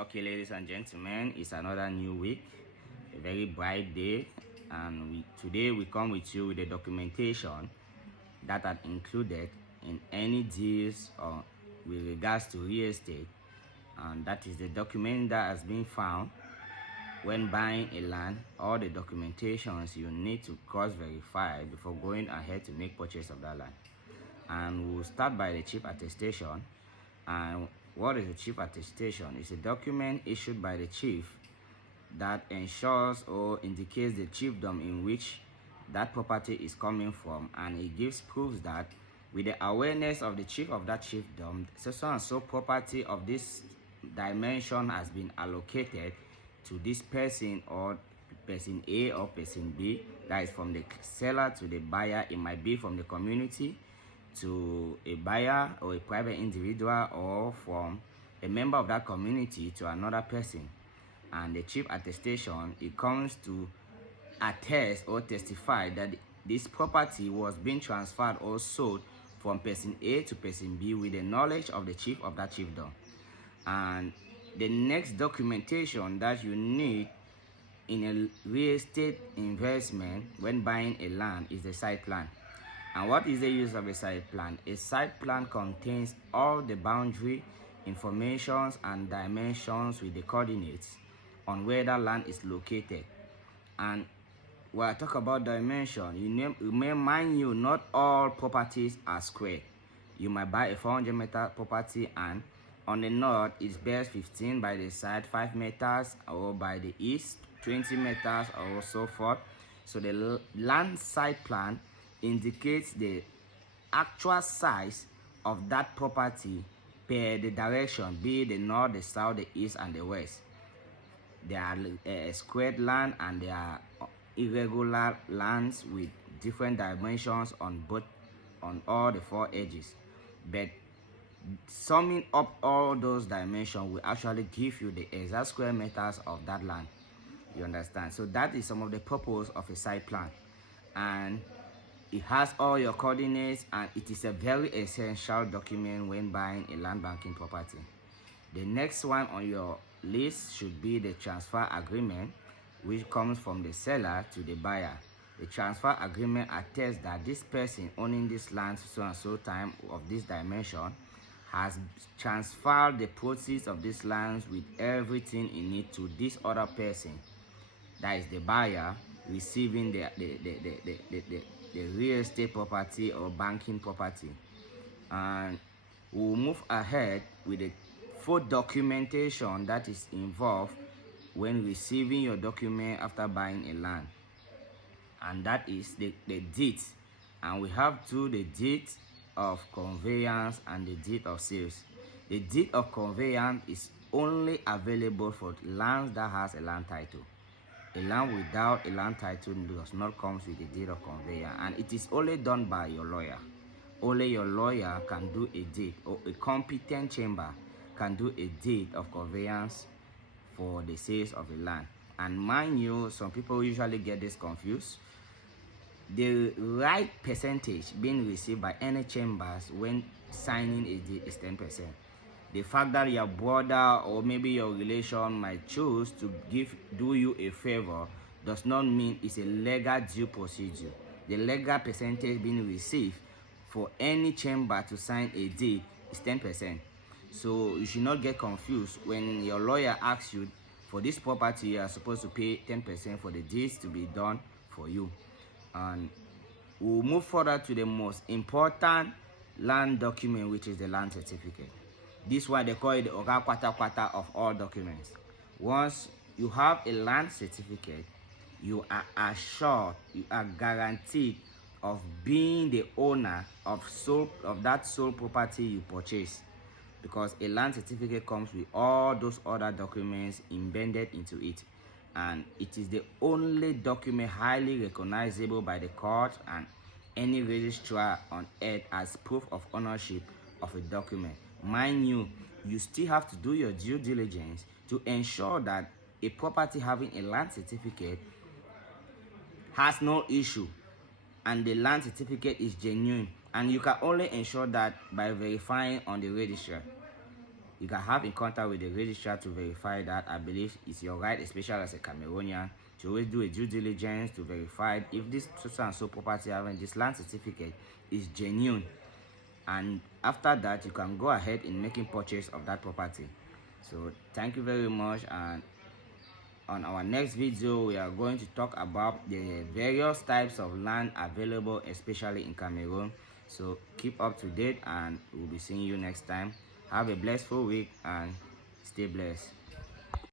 Okay, ladies and gentlemen, it's another new week, a very bright day, and today we come with you with the documentation that are included in any deals or with regards to real estate, and that is the document that has been found when buying a land. All the documentations you need to cross-verify before going ahead to make purchase of that land. And we'll start by the chief attestation. And what is a chief attestation? It's a document issued by the chief that ensures or indicates the chiefdom in which that property is coming from, and it gives proofs that with the awareness of the chief of that chiefdom, so and so property of this dimension has been allocated to this person, or person A or person B, that is from the seller to the buyer. It might be from the community to a buyer or a private individual, or from a member of that community to another person. And the chief attestation, it comes to attest or testify that this property was being transferred or sold from person A to person B with the knowledge of the chief of that chiefdom. And the next documentation that you need in a real estate investment when buying a land is the site plan. And what is the use of a site plan? A site plan contains all the boundary informations and dimensions with the coordinates on where that land is located. And when I talk about dimension, you may mind you, not all properties are square. You might buy a 400-meter property, and on the north it's best 15 by the side 5 meters, or by the east 20 meters, or so forth. So the land site plan indicates the actual size of that property per the direction, be it the north, the south, the east, and the west. There are squared land and there are irregular lands with different dimensions on all the four edges. But summing up all those dimensions will actually give you the exact square meters of that land. You understand? So that is some of the purpose of a site plan, and it has all your coordinates, and it is a very essential document when buying a land banking property. The next one on your list should be the transfer agreement, which comes from the seller to the buyer. The transfer agreement attests that this person owning this land so and so time of this dimension has transferred the proceeds of this land with everything in it to this other person, that is the buyer, receiving the real estate property or banking property. And we'll move ahead with the full documentation that is involved when receiving your document after buying a land, and that is the deed. And we have the deed of conveyance and the deed of sales. The deed of conveyance is only available for lands that has a land title. A land without a land title does not come with the deed of conveyance, and it is only done by your lawyer. Only your lawyer can do a deed, or a competent chamber can do a deed of conveyance for the sales of a land. And mind you, some people usually get this confused. The right percentage being received by any chambers when signing a deed is 10%. The fact that your brother or maybe your relation might choose to do you a favor does not mean it's a legal due procedure. The legal percentage being received for any chamber to sign a deed is 10%. So you should not get confused when your lawyer asks you for this property. You are supposed to pay 10% for the deeds to be done for you. And we'll move further to the most important land document, which is the land certificate. This one they call it the oga kwata kwata of all documents. Once you have a land certificate, you are assured, you are guaranteed of being the owner of that sole property you purchase, because a land certificate comes with all those other documents embedded into it, and it is the only document highly recognizable by the court and any registrar on earth as proof of ownership of a document. Mind you, you still have to do your due diligence to ensure that a property having a land certificate has no issue and the land certificate is genuine, and you can only ensure that by verifying on the registrar. You can have in contact with the registrar to verify that. I believe it's your right, especially as a Cameroonian, to always do a due diligence to verify if this so and so property having this land certificate is genuine. And after that, you can go ahead in making purchase of that property. So thank you very much, and on our next video we are going to talk about the various types of land available, especially in Cameroon. So keep up to date, and we'll be seeing you next time. Have a blissful week and stay blessed.